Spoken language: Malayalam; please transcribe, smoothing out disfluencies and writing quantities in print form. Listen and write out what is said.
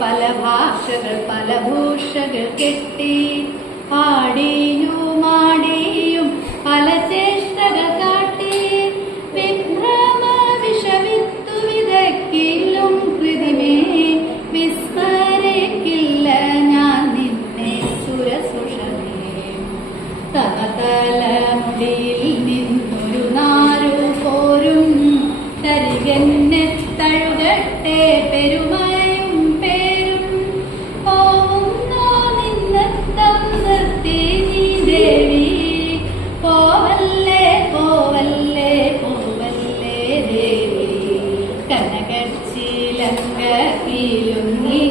പല ഭാഷകൾ പല ഭൂഷകൾ കെട്ടി ആടിയും പല ചേഷ്ടകൾ കാട്ടി വിഭ്രമ വിഷവിത്തു വിതക്കിലും കൃതിമേ വിസ്മരിക്കില്ല ഞാൻ നിന്നെ സുരസുഷമേ. തലമുടിയിൽ നിന്നൊരു നാരു പോരും തരികന്നെ തഴുകട്ടെ പെരുമയും പേരും പോവുന്നോ നിന്നത്തം നിർത്തി നീ ദേവി പോവല്ലേ പോവല്ലേ പോവല്ലേ ദേവി കനകച്ചിലങ്ക കീലുങ്ങി